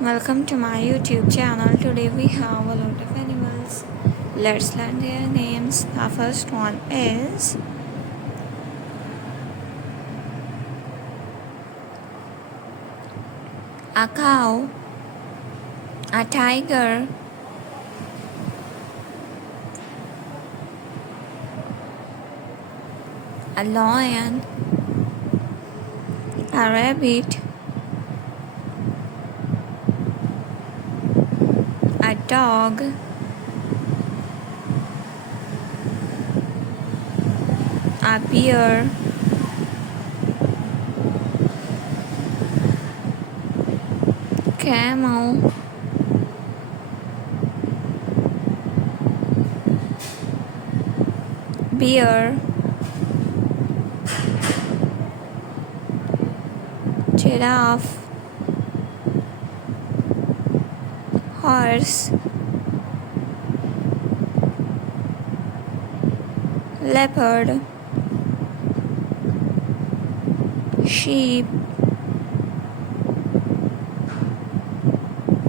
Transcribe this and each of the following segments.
Welcome to my YouTube channel. Today we have a lot of animals. Let's learn their names. The first one is a cow, a tiger, a lion, a rabbit, a dog, a bear, camel, bear, giraffe, horse, leopard, sheep,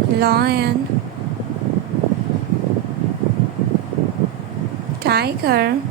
lion, tiger,